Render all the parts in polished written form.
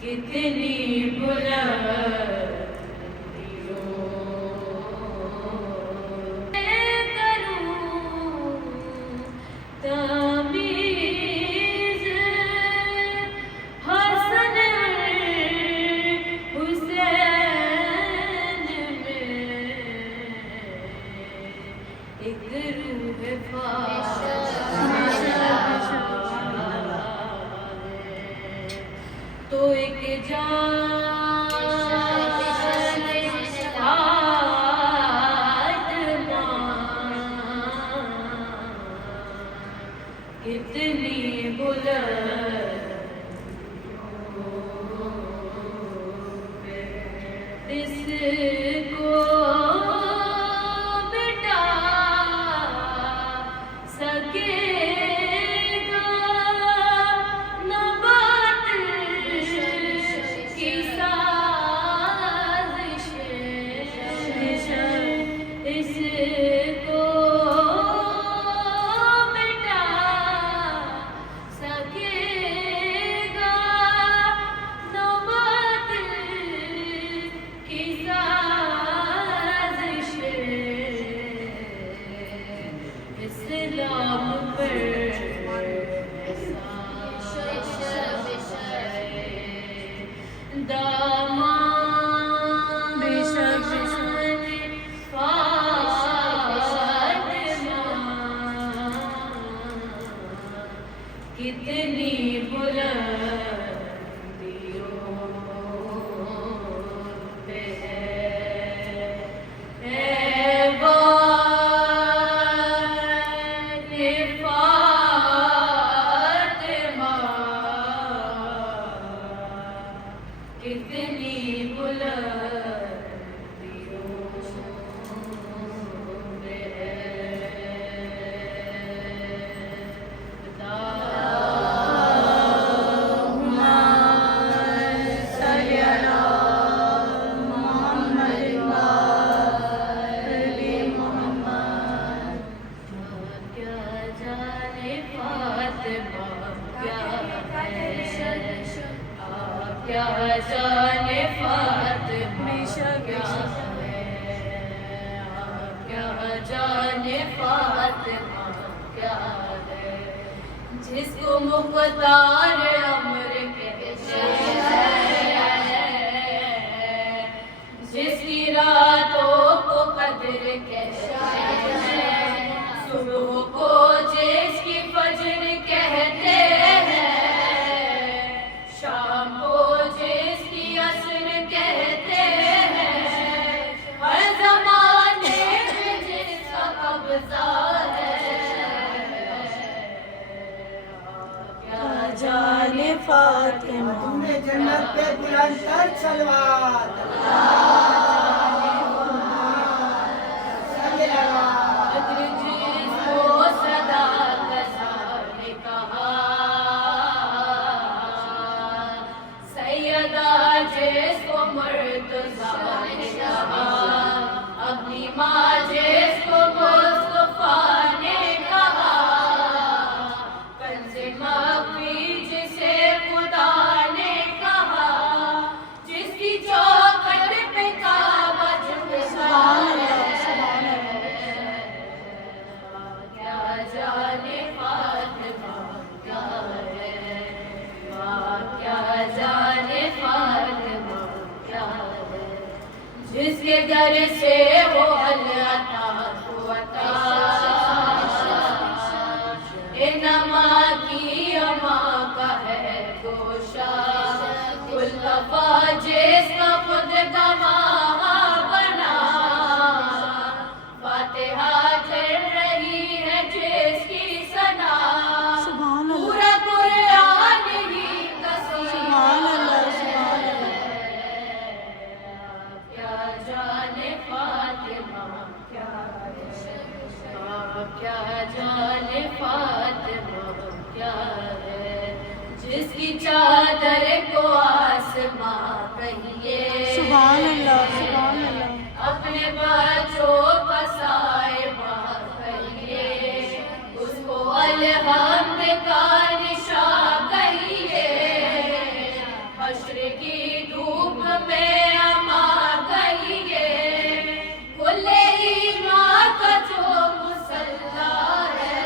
कितनी तो एक कितनी बुलंद इसको मिटा सकेगा न बात की साजिश इसको मिटा सकेगा न बात की साजिश इस्लाम पर दामान फातिमा कितनी बुलंदियों पे है फातिमा कितनी बुलंदियों पे है क्या जाने फातिमा क्या है क्या जाने फातिमा क्या है, जिसको मुख्तार अमर कहते हैं, जिसकी रातों को कदर कहते हैं, सुबह को जिसकी फजर कहते हैं, शाम को जिसकी असर कहते हैं, हर ज़माने में जिसका कब्ज़ा है, क्या जाने फातिमा। तुमने जन्नत पे बुलंद कर सलवात बद्र जिसको सदा कसा ने कहा, सैयदा जिसको मुर्तज़ा ने कहा, अपनी माँ जिसको मुस्तफ़ा ने कहा, कंज़े मख़फ़ी जिसे खुदा ने कहा, जिसकी चौखट पे काबा झुकता है, क्या जाने फातिमा क्या है, क्या जाने फातिमा क्या है, जिसके दर से वो अल्लाह अता इनमा की अमा का है गोशा, गुलतफा जिसका खुद गवाह बना, फातिहा चल रही है जिसकी सना, पूरा कुरान ही क्या जाने फातिमा क्या है, क्या जाने फातिमा क्या है, जिसकी चादर को आसमां कहिए, अपने बच्चों का साहिबा कहिए, उसको अलहम्द का निशा कहिए, हश्र की धूप में अमा कहिए, कुल्ले ईमान का जो मुसल्ला है,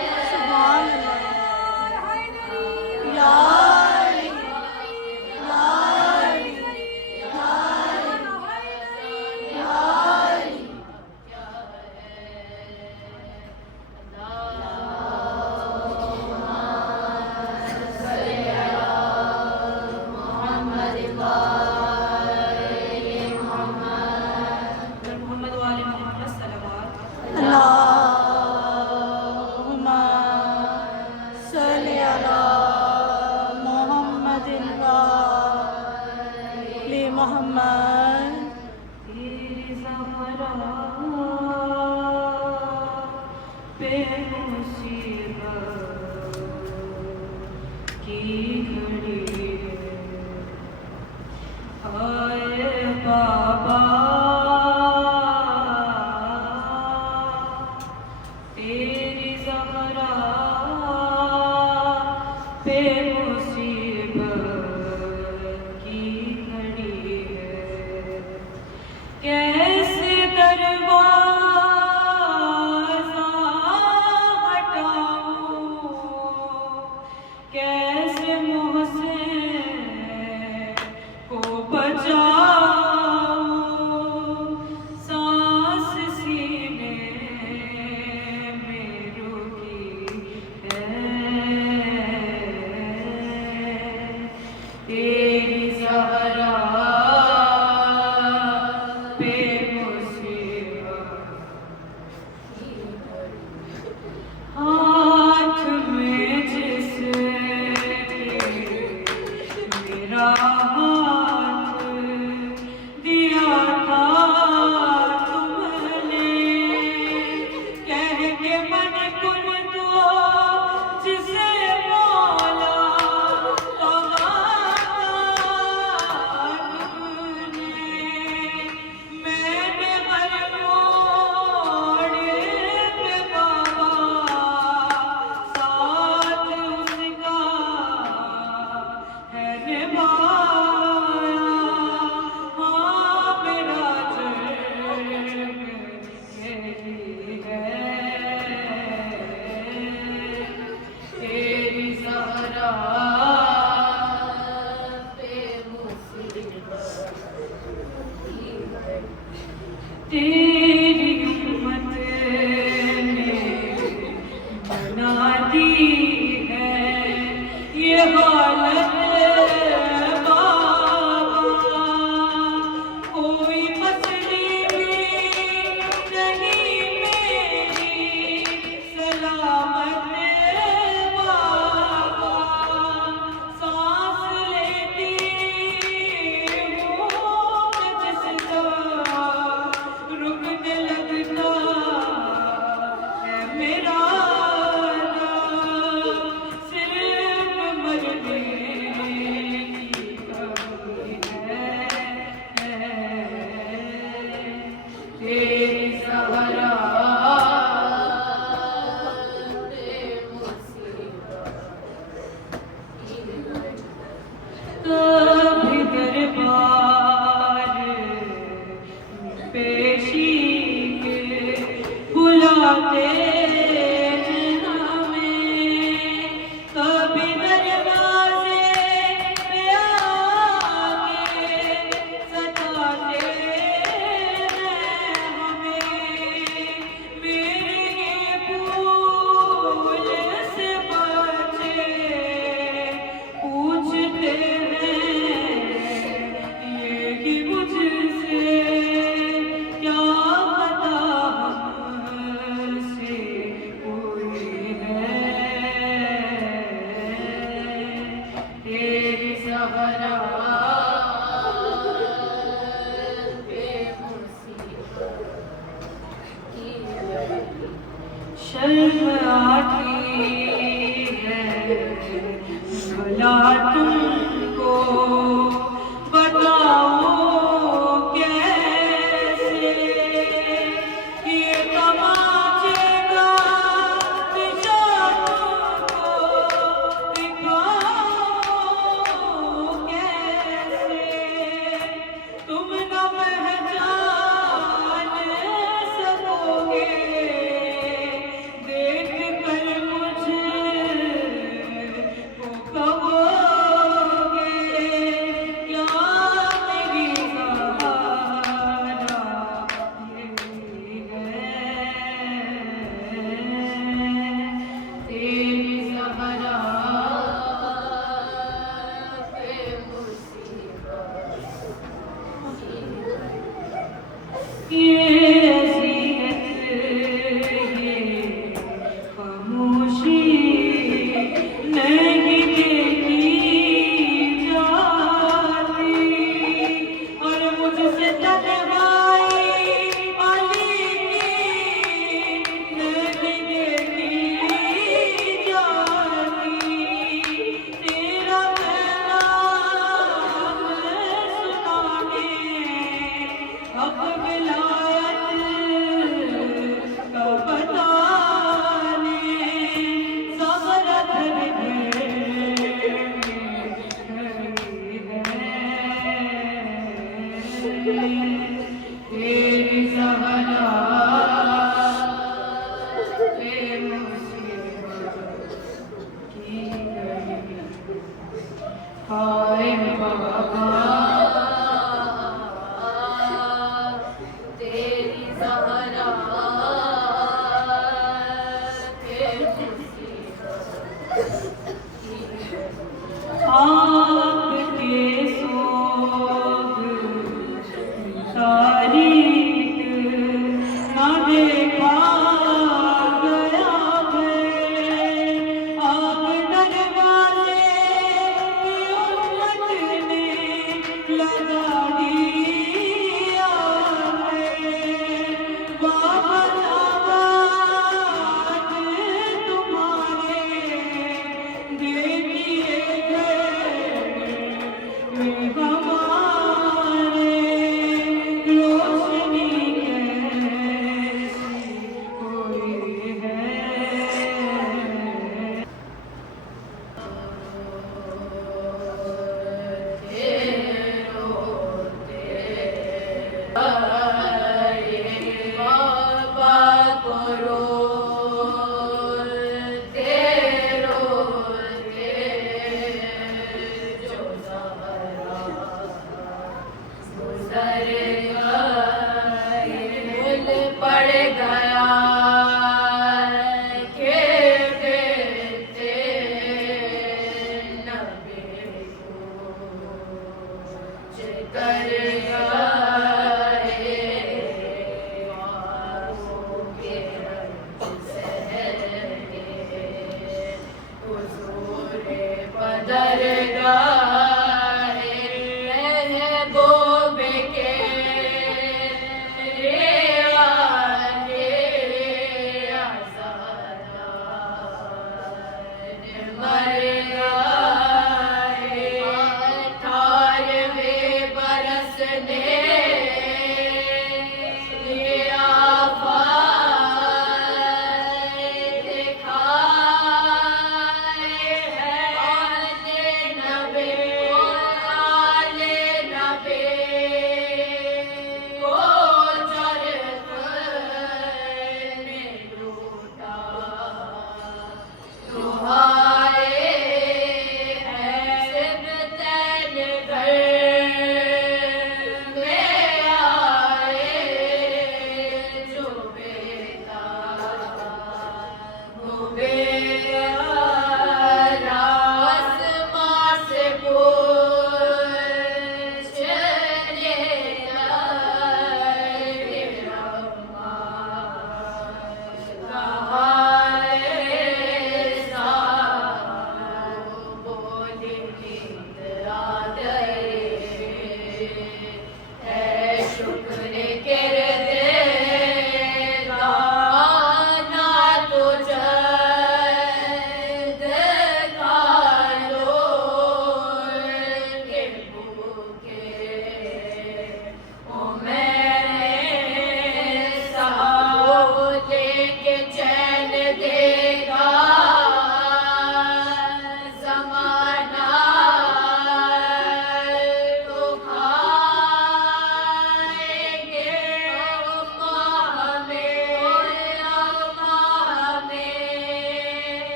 मोहम्मद वाले मोहम्मद सल्लल्लाहु अल्लाहुम्मा सल्लि अला मुहम्मदिन व आलि मुहम्मद। तेरी ज़हरा पे मुसीबत की घड़ी आए बाबा, तेरी ज़हरा पे मुसीबत की घड़ी है, कैसे दरवाज़ा हटाऊं, कैसे मुहसिन को बचाऊं, सांस सीने में रुकी है, तेरी ज़हरा पे मुसीबत, हाथ में जिसके ज़हरा शर्म आती है भला तुमको बताओ कैसे ये तमाचे का निशान को दिखाओ कैसे तुम न पहचान सकोगे देख कर मुझे को कहोगे क्या मेरी सहारा यही है तेरी सहारा ये खामोशी नहीं देखी जाती और मुझसे तन्हाई वाली नहीं देखी जाती तेरा पैगाम सुनाने अब विलायत का बताने ज़हरा तेरी ज़हरा की गई हाय बाबा तेरी ज़हरा आपके सोग तारीख न देखा गया है आप दरवाजे की उम्मत ने लगा दिया है बाबा दामाद तुम्हारे देखिए हमारे रोशनी कैसी कोई है बाबा करो तेरो जो ज़हरा गुज़र भूल पड़ गया के बेटे नबी को जिकर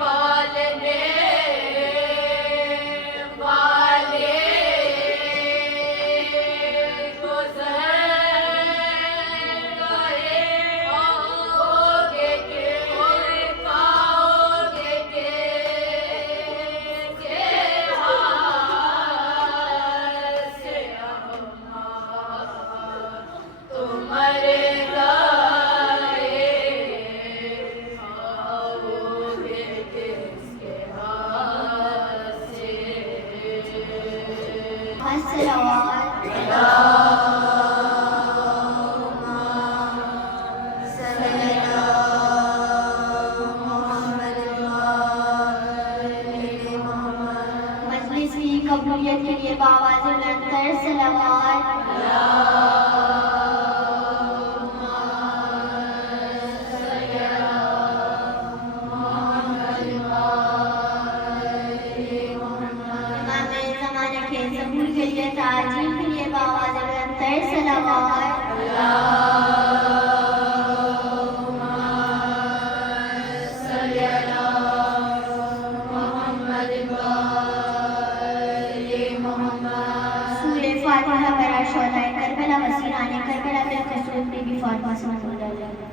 पालने वाले गुजर गए आओगे के पाओगे के हाथ से तुम्हारे गाए आओगे किसके हाथ से मजलिस की कबूलियत के लिए बावाज़ निरंतर सलावत इमाम ज़माने के ज़बूर के लिए ताजीम के लिए बावाज़ निरंतर सलावत सूरे फातिहा बरा शोहदाए करबला वसीराने करबला के रसूल बीबी फातिमा सल्लल्लाहु अलैहि वसल्लम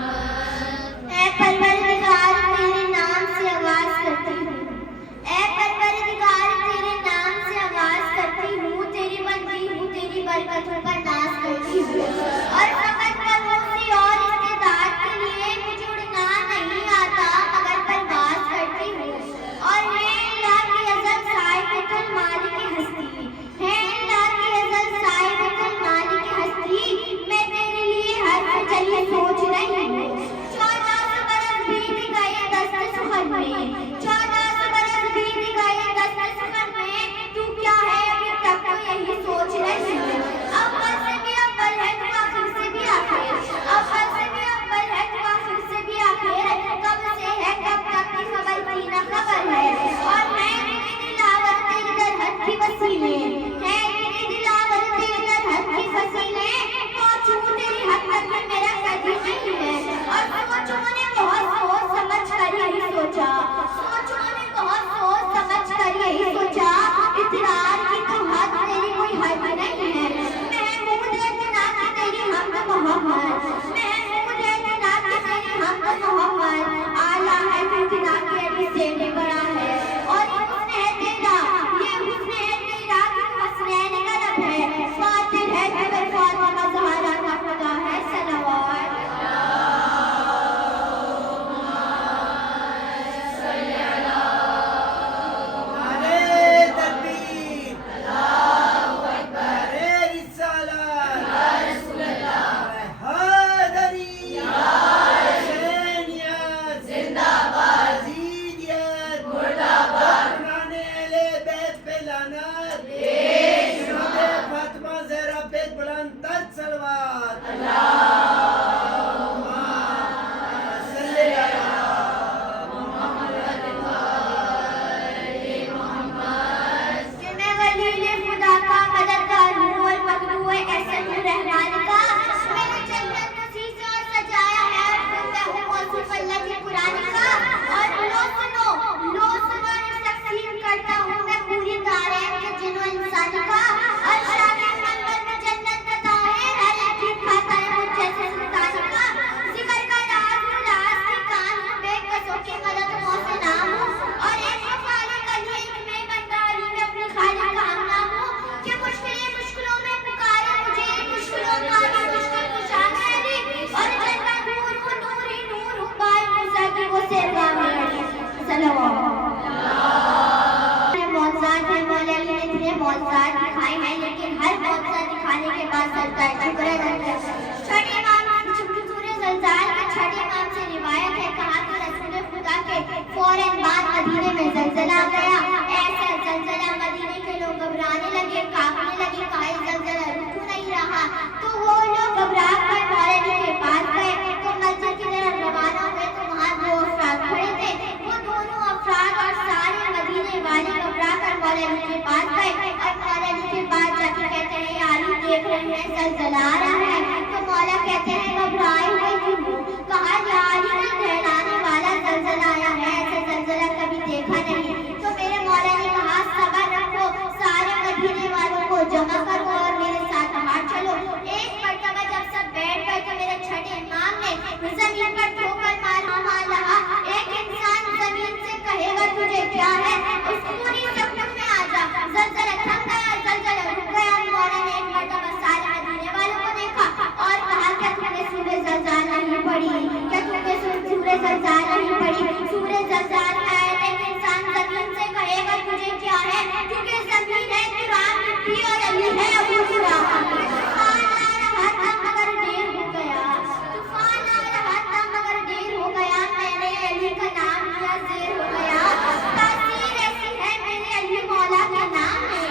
ऐ परवरदिगार तेरे नाम से आवाज करती हूँ ऐ परवरदिगार तेरे नाम से आवाज करती हूँ तेरी बंदी हूँ तेरी पास चलता है। शुक्र है छठे इमाम सूरह ज़लज़ाल के छठे इमाम से रिवायत है, कहा कि रसूल खुदा के फौरन बाद मदीने में ज़लज़ला आ गया। ऐसा ज़लज़ला मदीने के लोग घबराने लगे, कांपने लगे, कहा ज़लज़ला रुक नहीं रहा। तो वो लोग घबरा कर मौलवी के पास गए, तो मस्जिद की तरफ रवाना हुए। तो वहाँ दो अफराद खड़े थे, वो दोनों अफराद और सारे मदीने वाले घबरा कर मौलवी के पास गए और मौलवी के पास जाके कहते हैं यारी देख रहे हैं ज़लज़ला आ रहा है। तो मौला कहते हैं घबराए हुए क्यों? कहा यारी ने कहलाने वाला ज़लज़ला आया है, ऐसा ज़लज़ला कभी देखा नहीं। तो मेरे मौला ने कहा सब्र रखो, सारे मदीने वालों को जमा करो और मेरे साथ बाहर चलो। एक मर्तबा जब सब बैठ गए तो मेरे छठे इमाम ने जमीन पर ठोकर मारा। एक इंसान जमीन से कहेगा तुझे क्या है, उस पूरी सपन में आ जा। ज़लज़ला थम गया, ज़लज़ला रुक गया। मौला ने एक मर्तबा सारे मदीने वालों को देखा और कहा क्या तुमने सूरह ज़लज़ाल नहीं पढ़ी? क्या तुमने सूरह ज़लज़ाल नहीं पढ़ी? सूरह ज़लज़ाल में आया है कि इंसान जमीन से कहेगा तुझे क्या है, क्योंकि जमीन है कुरान मिट्टी और अली है अबू कुरान। तूफान आ रहा था मगर देर हो गया, तूफान आ रहा था मगर देर हो गया। मैंने अली का नाम लिया, देर हो गया। तासीर ऐसी है मेरे अली मौला के नाम में,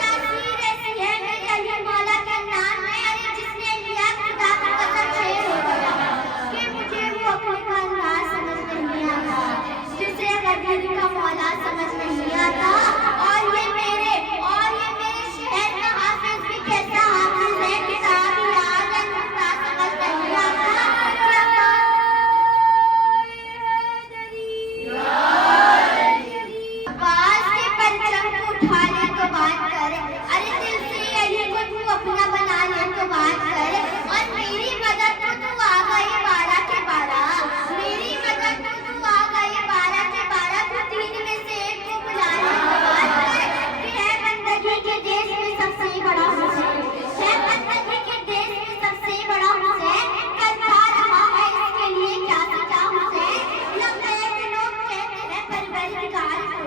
तासीर ऐसी है मेरे अली मौला के नाम में। अरे जिसने लिया खुदा की कसम शेर हो गया कि मुझे वो अपने का अंदाज समझ नहीं आता, जिसे गदीर का मौला समझ नहीं आता। और ये मेरे शहर का हाफिज भी कैसा हाफिज है, किताब याद है नुक्ता समझ नहीं आता। अब्बास के परचम को उठा ले तो बात कर, अरे दिल से अली को तू अपना बना ले तो बात कर। और मेरी मदद को तू आ गई 12 के 12, मेरी मदद को तू आ गई 12 के 12। तू तीन में से एक को बुला ले तो बात कर कि है बंदगी के देश में सबसे बड़ा हुसैन, है बंदगी के देश में सबसे बड़ा हुसैन। करता रहा है इसके लिए क्या से क्या हुसैन। लब्बैक लोग कहते हैं परवरदिगार को,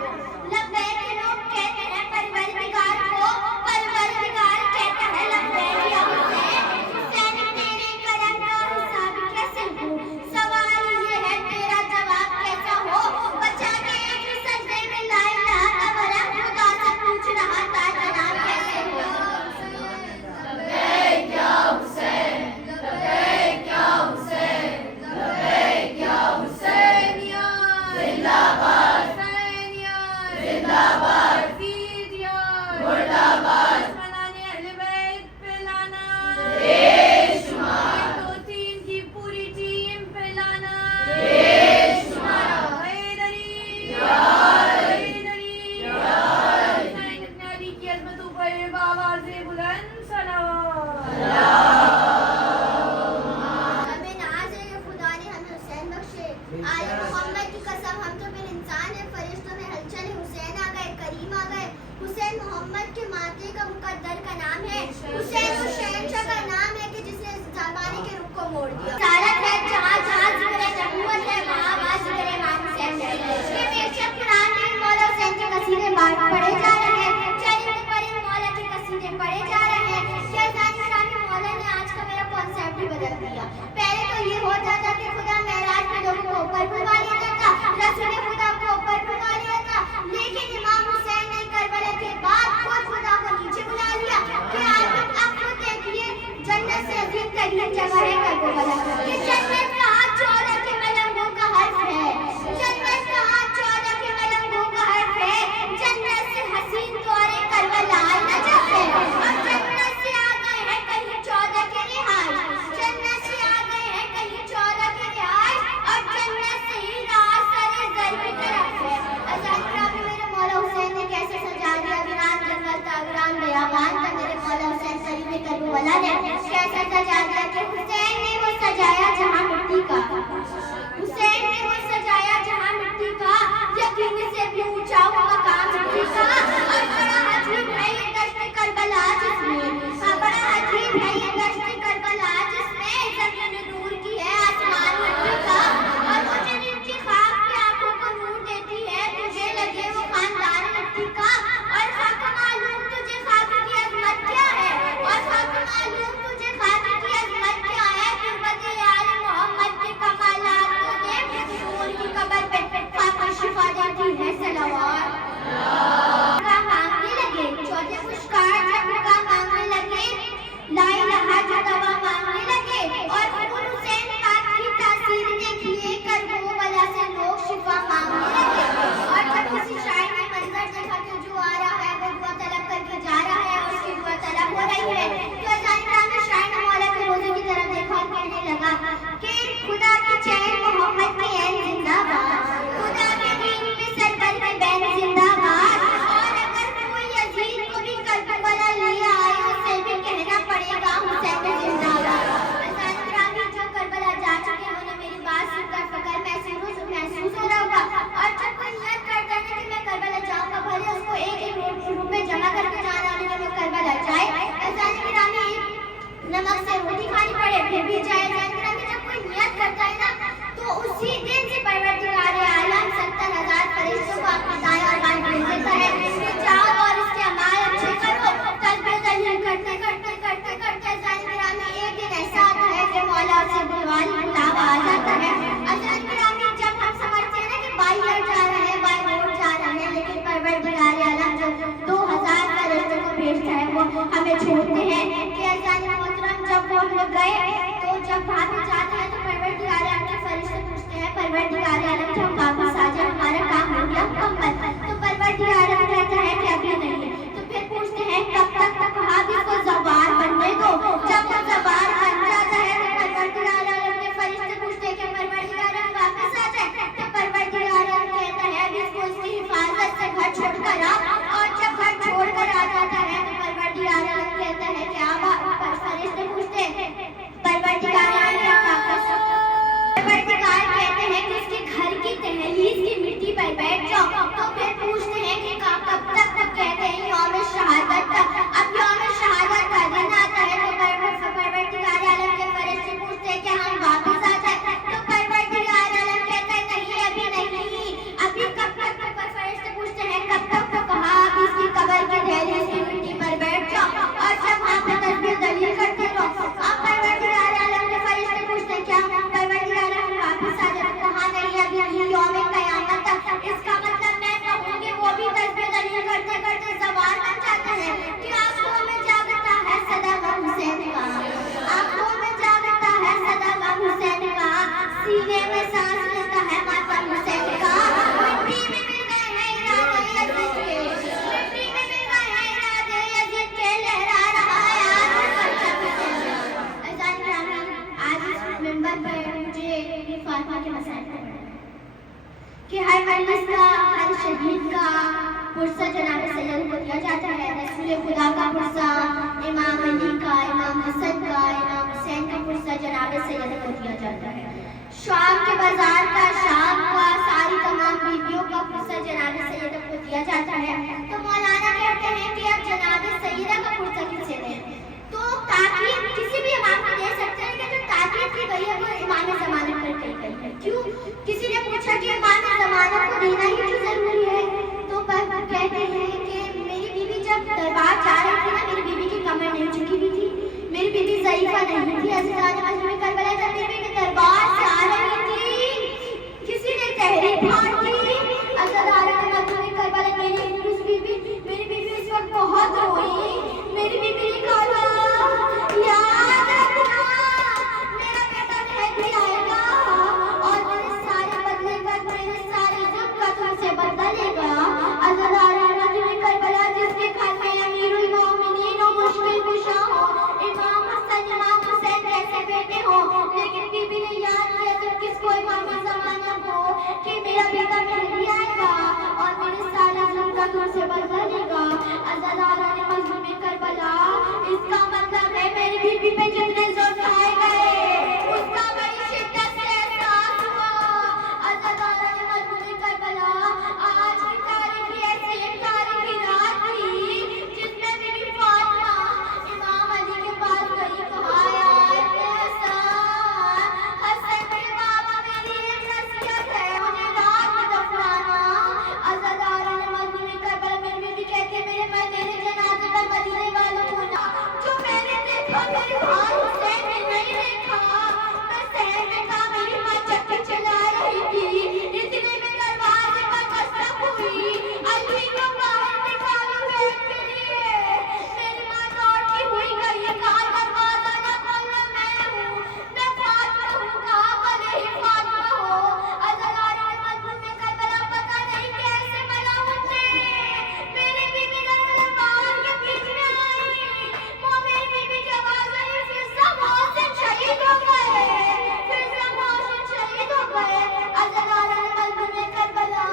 लब्बैक लोग कहते हैं परवरदिगार को, परवरदिगार कहता है लब्बैक या हुसैन। हुसैन तेरे करम का हिसाब कैसे हो, सवाल ये है तेरा जवाब कैसा हो। बचा के एक ही सजदे में ला इलाहा का बड़ा खुदा से पूछ रहा था जनाब कैसे हो। लब्बैक या हुसैन, लब्बैक या हुसैन, लब्बैक या हुसैनिया जिंदाबाद, हुसैनिया जिंदाबाद, यजीदिया मुर्दाबाद। दुश्मनाने अहले बैत पे लाना, बेशुमार। 2-3 की पूरी टीम पे लाना, बेशुमार। हैदरी हैदरी हुसैन इब्न अली की अज़मतों पर आवाज़े बुलंद सलावत। हमें नाज़ है कि खुदा ने हमें हुसैन बख्शे। आज मोहम्मद की कसम हम तो बिन इंसान है, फरिश्तों में हलचल है। हुसैन आ गए, करीम आ गए। हुसैन मोहम्मद के माते का मुकद्दर का नाम है। हुसैन वो शहंशाह का नाम है कि जिसने ज़माने के रुख को मोड़ दिया। सारत है जहाँ जहाँ ज़िक्र नबूवत है, वहाँ वहाँ ज़िक्र इमाम हुसैन है। ये बेशक कुरान में मौला हुसैन के कसीदे पढ़े जा रहे हैं, चरित्र पर मौला के कसीदे पढ़े जा रहे हैं। क्या जानी मौला ने आज का मेरा कॉन्सेप्ट ही बदल दिया। पहले तो ये होता था कि खुदा मेराज में लोगों को ऊपर बुलवा लेता था, रसूल खुदा को ऊपर बुलवा लिया था। लेकिन इमाम हुसैन ने करबला के बाद खुद खुदा को नीचे बुला लिया कि आप खुद देखिए जन्नत से अजीब तरीन जगह है करबला। परवरदिगार आलम जो 2000 फरिश्तों को भेजता है वो हमें छोड़ते हैं कि अज़ान मोहतरम जब वो हम लोग गए तो जब भाभी जाते हैं तो परवरदिगार आलम के फरिश्ते पूछते हैं परवरदिगार आलम जब वापस आ जाए हमारा काम हो गया मुकम्मल, तो परवरदिगार आलम कहता है कि अभी नहीं। तो फिर पूछते हैं कब तक, तो कहा कि इसको ज़बान बनने दो। जब वो ज़बान बन जाता है तो परवरदिगार आलम के फरिश्ते पूछते हैं कि परवरदिगार आलम वापस आ जाए, तो परवरदिगार आलम कहता है अभी इसको इसकी हिफाजत से घर छोड़कर आ। और जब घर छोड़कर आ जाता है तो परवरदिगार आलम कहता है कि आप फरिश्ते पूछते हैं परवरदिगार आलम वापस, परवरदिगार कहते हैं कि इसके घर की दहलीज की मिट्टी पर बैठ जाओ। तो फिर पूछते हैं कि कब तक, तब कहते हैं यौम शहादत तक। अब यौम शहादत का दिन आता है तो परवरदिगार आलम के फरिश्ते पूछते हैं कि हम वापस आ जाए, तो परवरदिगार आलम कहता है नहीं अभी नहीं, अभी कब तक, तो फरिश्ते पूछते हैं कब तक, तो कहा अभी इसकी कब्र की दहलीज की मिट्टी पर बैठ जाओ और सब वहाँ पे तस्बीह दलील करते रहो। अब परवरदिगार आलम के फरिश्ते पूछते हैं क्या परवरदिगार आलम वापस आ जाए, कहा नहीं अभी नहीं यौम क़यामत तक। इसका मतलब मैं कहूँगी वो भी तस्बीह दलील करते करते सवाल बन जाता है कि आंखों में जागता है सदा गम हुसैन का, आंखों में जागता है सदा गम हुसैन का, सीने में सांस लेता है मातम हुसैन का। मिट्टी में मिल गए हैं इरादे यज़ीद के, मिट्टी में मिल गए हैं इरादे यज़ीद के, लहरा रहा है आज परचम हुसैन। अज़ान ग्रामी, आज इस मिंबर पर मुझे फातिमा के मसाइल पढ़ना कि हर मजलिस का, हर शहीद का पुरसा जनाब सैयद को दिया जाता है। रसूल खुदा का पुरसा इमाम अली का, इमाम हसन का, इमाम हुसैन का पुरसा जनाब सैयद को दिया जाता है। शाम के बाजार का, शाम का, सारी तमाम बीवियों का पुरसा जनाब सैयद को दिया जाता है। तो मौलाना कहते हैं कि अब जनाब सैयदा का पुरसा किसे दें, तो ताकीद किसी भी इमाम को दे सकते हैं, लेकिन जो ताकीद की गई है वो इमाम ज़मानत पर की गई है। क्यों? किसी ने पूछा कि इमाम ज़मानत को देना ही क्यों जरूरी है, तो कहते हैं कि मेरी बीवी जब दरबार जा रही थी ना, मेरी बीवी की कमर नहीं झुकी हुई थी, मेरी बीवी ज़ईफ़ा नहीं थी। अज़ीज़ान मज़लूम करबला जब मेरी बीवी दरबार से आ रही थी किसी ने तहरीर फाड़ दी। अज़ीज़ान मज़लूम करबला मेरी बीवी उस वक्त बहुत रोई। मेरी बीवी ने कहा याद रखना मेरा बेटा मेहदी आएगा और मेरे सारे बदले का, मेरे सारे जुल्म का तुमसे बदला लेगा। अज़ीज़ान मज़लूम करबला जिसके घर में अमीरुल मोमिनीन हो, मुश्किल कुशा हो, इमाम हसन इमाम हुसैन जैसे बेटे हो, लेकिन बीबी ने याद किया तो किसको इमाम ज़माना को कि मेरा बेटा मेहदी आएगा और मेरे सारे जुल्म का तुमसे बदला लेगा। अज़ीज़ान मज़लूम करबला, इसका मतलब है मेरी बीबी पे जितने जुल्म ढाए गए उसका बड़ी शिद्दत से एहसास हुआ। अज़ीज़ान मज़लूम करबला, आज की तारीख ऐसी एक तारीखी रात थी जिसमें बीबी फातिमा इमाम अली के पास गई, कहा यार हसन के बाबा मेरी एक नसीहत है, मुझे रात में दफनाना। अज़ीज़ान मज़लूम करबला, मेरी बीबी कहती है मेरे जनाजे पर मदीने वालों को ना, जो मैंने देखा मेरे भाई हुसैन ने नहीं देखा। मैं शहर में था, मेरी माँ चक्की चला रही थी, इतने में दरवाजे पर दस्तक हुई, अली को बाहर निकालो बैठ के लिए। मेरी माँ दौड़ती हुई गई, कहा दरवाजा ना खोलना, मैं हूँ, मैं फातिमा हूँ, कहा भले ही फातिमा हो। अज़ीज़ान मज़लूम करबला, पता नहीं कैसे मला मुझे मेरी बीबी दरबार के बीच में आई, वो मेरी बीबी की आवाज़ आई, फिज़ा मोहसिन शहीद हो गए, फिज़ा मोहसिन शहीद हो गए। अज़ीज़ान मज़लूम करबला,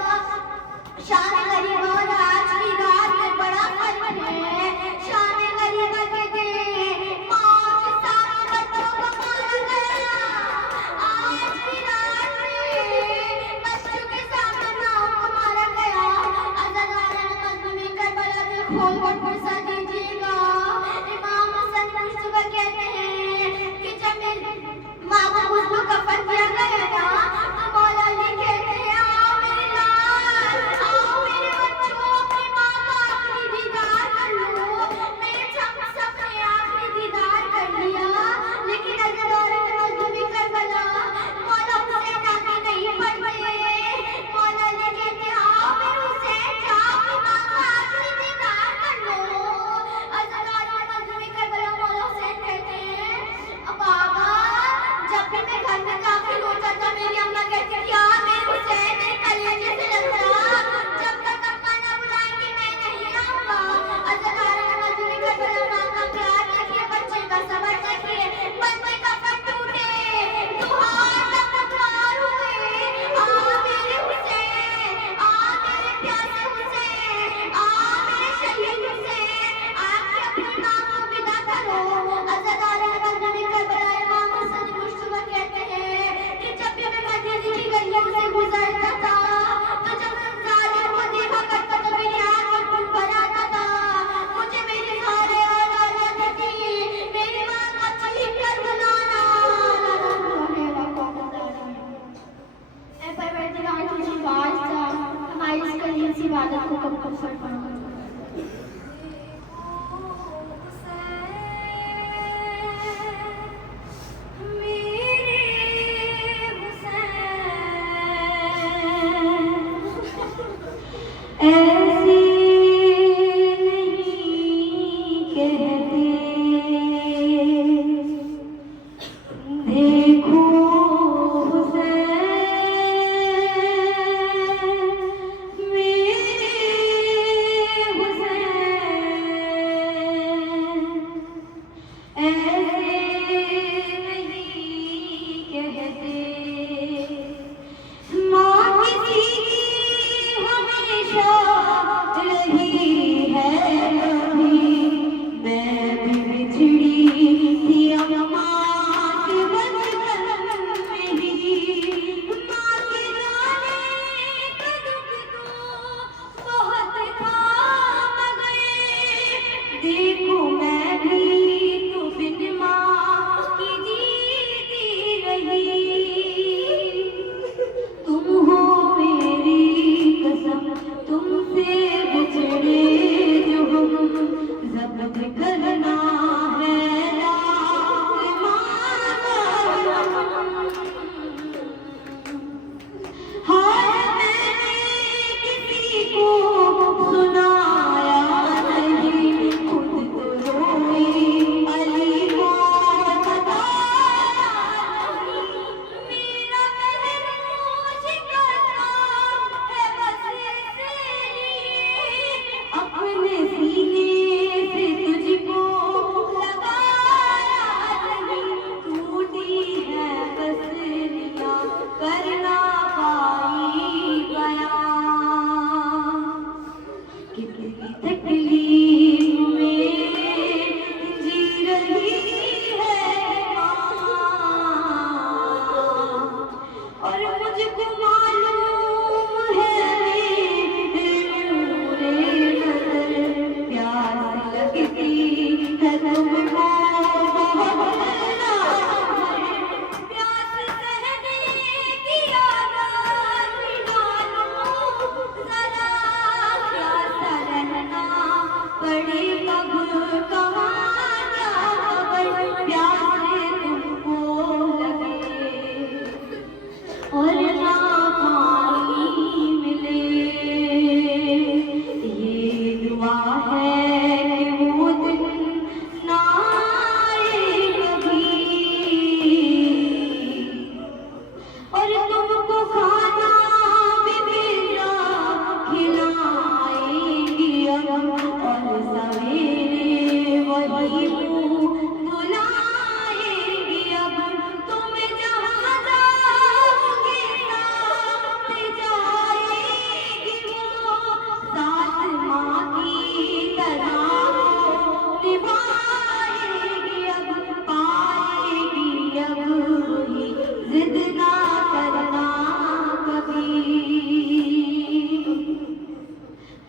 शान गरीबा और आज की रात में बड़ा फर्क है। शान गरीबा के दिन माँ के सामने बच्चों को मारा गया, आज की रात में बच्चों के सामने माँ को मारा गया। अज़ीज़ान मज़लूम करबला, दिल खोल कर पुरसा दीजिएगा। इमाम हसन मुस्तफा कहते हैं कि जब मेरी माँ को उसको कफन किया गया था तो मौला अली कहते हैं आओ मेरे लाल, आओ मेरे बच्चों, अपनी माँ का आखिरी दीदार कर लो। मेरे सबने आखिरी दीदार कर लिया, लेकिन अज़ीज़ान मज़लूम करबला मौला हुसैन आगे नहीं बढ़ते। मौला अली कहते हैं आओ मेरे हुसैन, जाओ अपनी माँ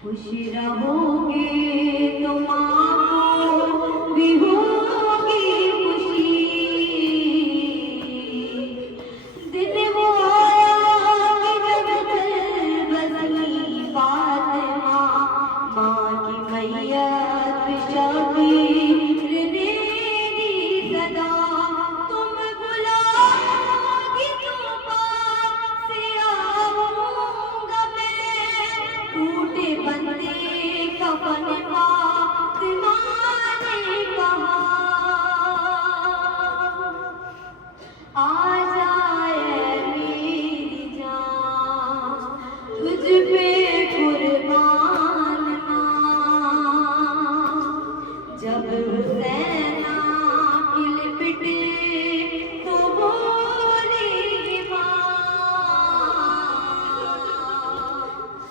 खुश रहोगे तुम